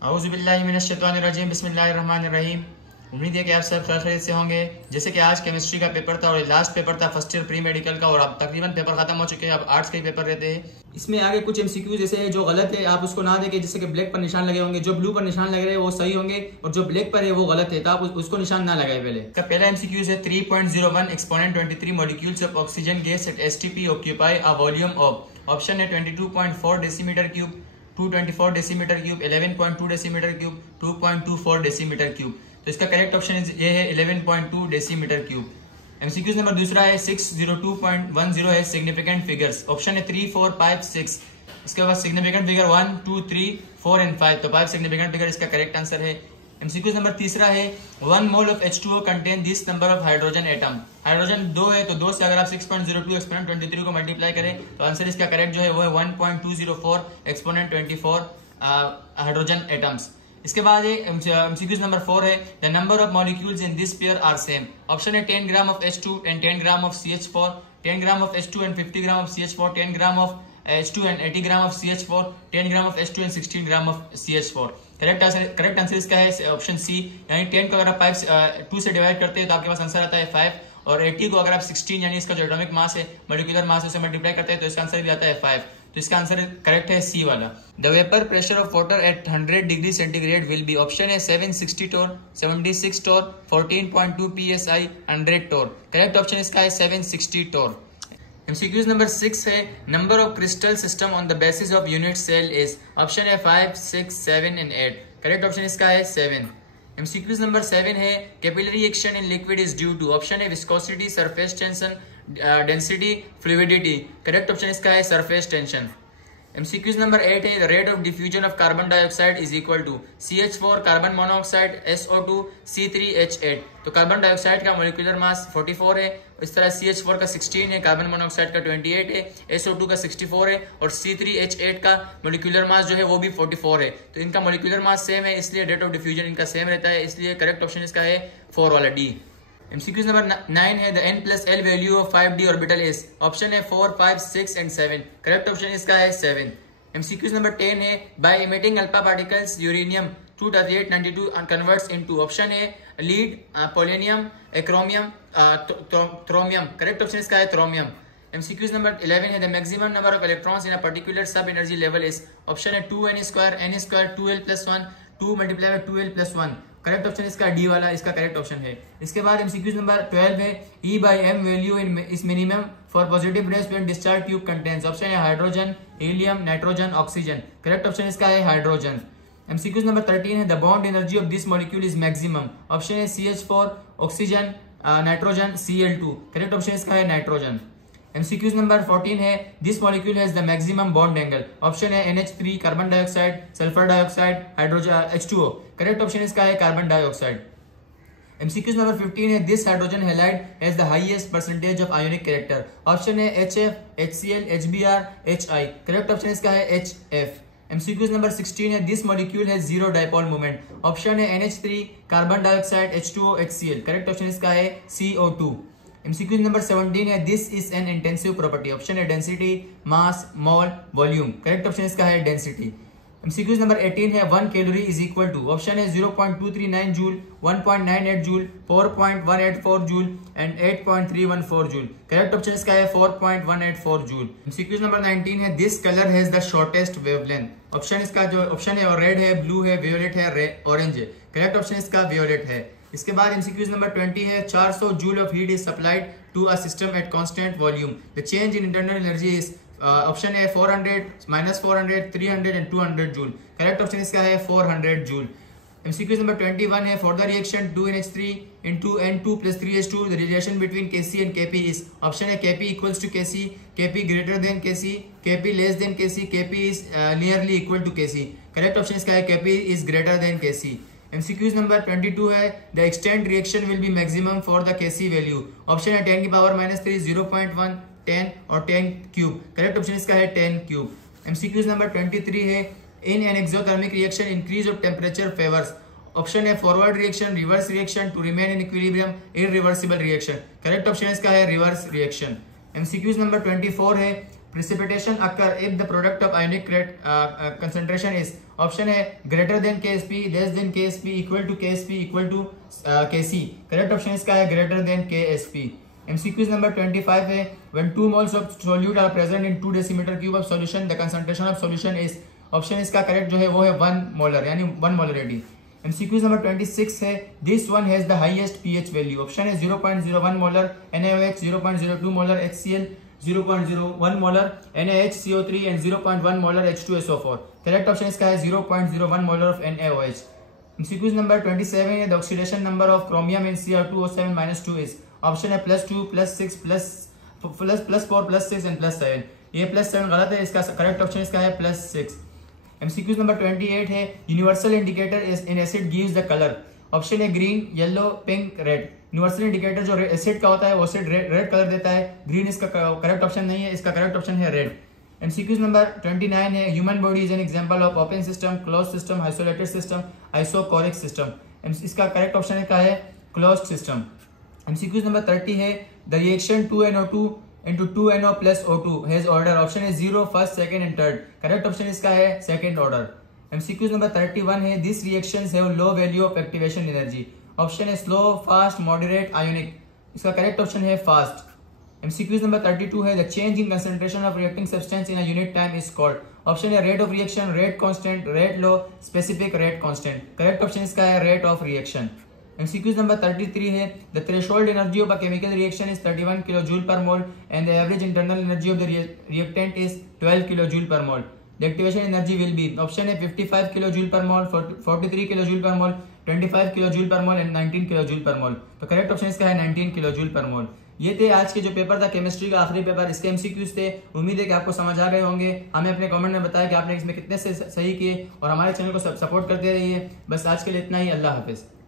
औज़ुबिल्लाहिमिनश्शैतानिर्रजीम बिस्मिल्लाहिर्रहमानिर्रहीम। उम्मीद है कि आप सब खैरियत से होंगे। जैसे कि आज केमिस्ट्री का पेपर था और लास्ट पेपर था फर्स्ट ईयर प्री मेडिकल का, और अब तकरीबन पेपर खत्म हो चुके हैं। अब आर्ट्स के ही पेपर रहते हैं। इसमें आगे कुछ एमसीक्यू जैसे है जो गलत है आप उसको ना देखें, जैसे कि ब्लैक पर निशान लगे होंगे, जो ब्लू पर निशान लगे रहे वो सही होंगे और जो ब्लैक पर है वो गलत है, तो आप उसको निशान ना लगाए। पहले इसका पहला एमसीक्यू है 3.01 exponent 23 molecules of oxygen gas at STP occupy a volume of. Option है 22.4 decimetre cube, 224 decimetre cube, 11.2 decimetre cube, 2.24 decimetre cube. तो इसका करेक्ट ऑप्शन ये है 11.2 डेसीमीटर क्यूब। एमसीक्यूज नंबर दूसरा है 602.10 है सिग्निफिकेंट फिगर्स। ऑप्शन है 3, 4, 5, 6। इसके बाद सिग्निफिकेंट फिगर 1, 2, 3, 4 एंड 5। तो 5 सिग्निफिकेंट फिगर इसका करेक्ट आंसर है। एमसीक्यूज नंबर तीसरा है 1 mole of H2O contain this number of hydrogen atom. Hydrogen 2 है तो 2 से अगर आप 6.02 एक्सपोनेंट 23 को मल्टीप्लाई करें तो आंसर इसका करेक्ट जो है वो है 1.204 एक्सपोनेंट 24 हाइड्रोजन एटम्स। इसके बाद एमसीक्यूज नंबर 4 है the number of molecules in this pair are same. Option है 10 gram of H2 and 10 gram of CH4, 10 gram of H2 and 50 gram of CH4, 10 gram of H2 and 80 gram of CH4, 10 gram of H2 and 16 gram of CH4। Correct answer इसका है option C, यानी 10 को अगर आप 2 से divide करते हैं तो आपके पास आंसर आता है 5, और 80 को अगर आप 16 यानी इसका जो एटॉमिक मास है मॉलिक्यूलर मास उसे मल्टीप्लाई करते हैं तो इसका आंसर भी आता है 5। तो इसका आंसर करेक्ट है सी वाला। The vapour pressure of water at 100 degree centigrade will be. Option है 760 torr, 76 torr, 14.2 psi, 100 torr. Correct option इसका है 760 टोर। एमसीक्यूज नंबर 6 है number of crystal system on the basis of unit cell is. Option है 5, 6, 7 and 8। Correct option इसका है 7। MCQs number 7 है capillary action in liquid is due to. Option है viscosity, surface tension, density, fluidity. Correct option इसका है surface tension. MCQs number 8 है rate of diffusion of carbon dioxide is equal to CH4 carbon monoxide, SO2, C3H8। तो carbon dioxide का molecular mass 44 है, इस तरह CH4 का 16 है, कार्बन मोनोऑक्साइड का 28 है, SO2 का 64 है और C3H8 का मोलिकुलर मास जो है वो भी 44 है। तो इनका मोलिकुलर मास सेम है इसलिए रेट ऑफ डिफ्यूजन इनका सेम रहता है, इसलिए करेक्ट ऑप्शन इसका है 4 वाला डी। एमसीक्यूज नंबर 9 है the n+l value of 5d orbital is। Option है 4, 5, 6 एंड 7। करेक्ट ऑप्शन इसका है 7। एमसीक्यूज नंबर 10 है by emitting alpha particles uranium 23892 converts into. Option है lead, polonium, actinium, thorium. Correct option इसका है थ्रोमियम। एमसीक्यूज नंबर 11 है the maximum number of electrons in a particular sub energy level is. Option है 2n², n², 2l+1, 2 multiply by 2l+1। Correct option इसका D वाला इसका correct option है। इसके बाद एमसीक्यूज नंबर 12 है E/m value in is minimum for positive rays when discharge tube contains. Option है hydrogen, helium, nitrogen, oxygen. Correct option इसका है हाइड्रोजन। एमसीक्यूज नंबर 13 है the bond energy of this molecule is maximum. Option है CH4, oxygen, nitrogen, Cl2। Correct option इसका है nitrogen. MCQs number 14 है this molecule has the maximum bond angle. Option है NH3 carbon dioxide, sulphur dioxide, hydrogen, H2O। Correct option इसका है carbon dioxide. MCQs number 15 है this hydrogen halide has the highest percentage of ionic character. Option है HF, HCl, HBr, HI। Correct option इसका है HF। MCQs number 16 है this molecule has zero dipole moment. Option है NH3 carbon dioxide, H2O, HCl। Correct option इसका है CO2। MCQs number 17 है this is an intensive property. Option है density, mass, mole, volume. Correct option इसका है density. MCQs number 18 है 1 calorie is equal to. Option है 0.239 joule, 1.98 joule, 4.184 joule and 8.314 joule. Correct option इसका है 4.184 जूल। एमसीक्यूज नंबर 19 है this colour has the shortest wavelength. Option इसका जो option है और रेड है, ब्लू है, वियोलेट है, ऑरेंज है। करेक्ट ऑप्शन इसका वियोलेट है। इसके बाद एमसीक्यूज नंबर 20 है 400 joule of heat is supplied to a system at constant volume. The change in internal energy is. Option है 400, -400, 300 एंड 200 जूल। करेक्ट ऑप्शन इसका है 400 जूल। एमसीक्यूज नंबर 21 है for the reaction 2NH3 into N2 + 3H2 the relation between Kc and Kp is. Option है Kp equals to Kc, Kp greater than Kc, Kp less than Kc, Kp is nearly equal to Kc। Correct option इसका है Kp is greater than Kc। MCQs number 22 है the extent reaction will be maximum for the Kc value. Option है 10 की power -3, 0.1, 10 और 10 cube. Correct option इसका है 10 cube. MCQs number 23 है in an exothermic reaction increase of temperature favours. Option है forward reaction, reverse reaction, to remain in equilibrium, irreversible reaction. Correct option इसका है reverse reaction. MCQs number 24 है precipitation occur if the product of ionic concentration is. Option है greater than KSP, less than KSP, equal to KSP, equal to KC। Correct option इसका है greater than KSP। MCQ number 25 है when 2 moles of solute are present in 2 decimetre cube of solution the concentration of solution is. Option इसका correct जो है वो है 1 molar यानी 1 molarity. MCQ number 26 है this one has the highest pH value. Option है 0.01 molar NaOH, 0.02 molar HCl, 0.01 molar NaHCO3 and 0.1 molar H2SO4। Correct option इसका है 0.01 molar of NaOH। MCQ number 27 है the oxidation number of chromium in Cr2O7-2 is. Option है +2, +6, +4, +6 and +7। ये +7 गलत है, इसका correct option इसका है +6। MCQ नंबर 28 है universal indicator in acid gives the colour. Option है green, yellow, pink, red. Universal indicator जो एसिड का होता है वो एसिड रेड कलर देता है, ग्रीन इसका करेक्ट ऑप्शन नहीं है, इसका करेक्ट ऑप्शन है रेड। MCQ नंबर 29 है human body is an example of open system, close system, isolated system, isochoric system. इसका करेक्ट ऑप्शन का है क्लोज्ड सिस्टम। MCQ नंबर 30 है the reaction 2NO2 into 2NO plus O2 has order। Option है 0, first, second and third. Correct option इसका है second order. MCQ number 31 है this reactions have low value of activation energy. Option है slow, fast, moderate, ionic. इसका correct option है fast. MCQ number 32 है the change in concentration of reacting substance in a unit time is called. Option है rate of reaction, rate constant, rate law, specific, rate constant. Correct option इसका है rate of reaction. MCQ number 33 है the threshold energy of a chemical reaction is 31 kilojoule per mole and the average internal energy of the reactant is 12 kilojoule per mole. The activation energy will be. Option है 55 kilojoule per mole, 43 kilojoule per mole, 25 kilojoule per mole and 19 kilojoule per मोल। तो correct option इसका है 19 kilojoule per मोल। ये थे आज के जो paper था केमिस्ट्री का आखिरी पेपर, इसके MCQs थे। उम्मीद है कि आपको समझ आ गए होंगे। हमें अपने कमेंट में बताया कि आपने इसमें कितने से सही किए और हमारे चैनल को सपोर्ट करते रहिए। बस आज के लिए इतना ही। अल्लाह हाफिज।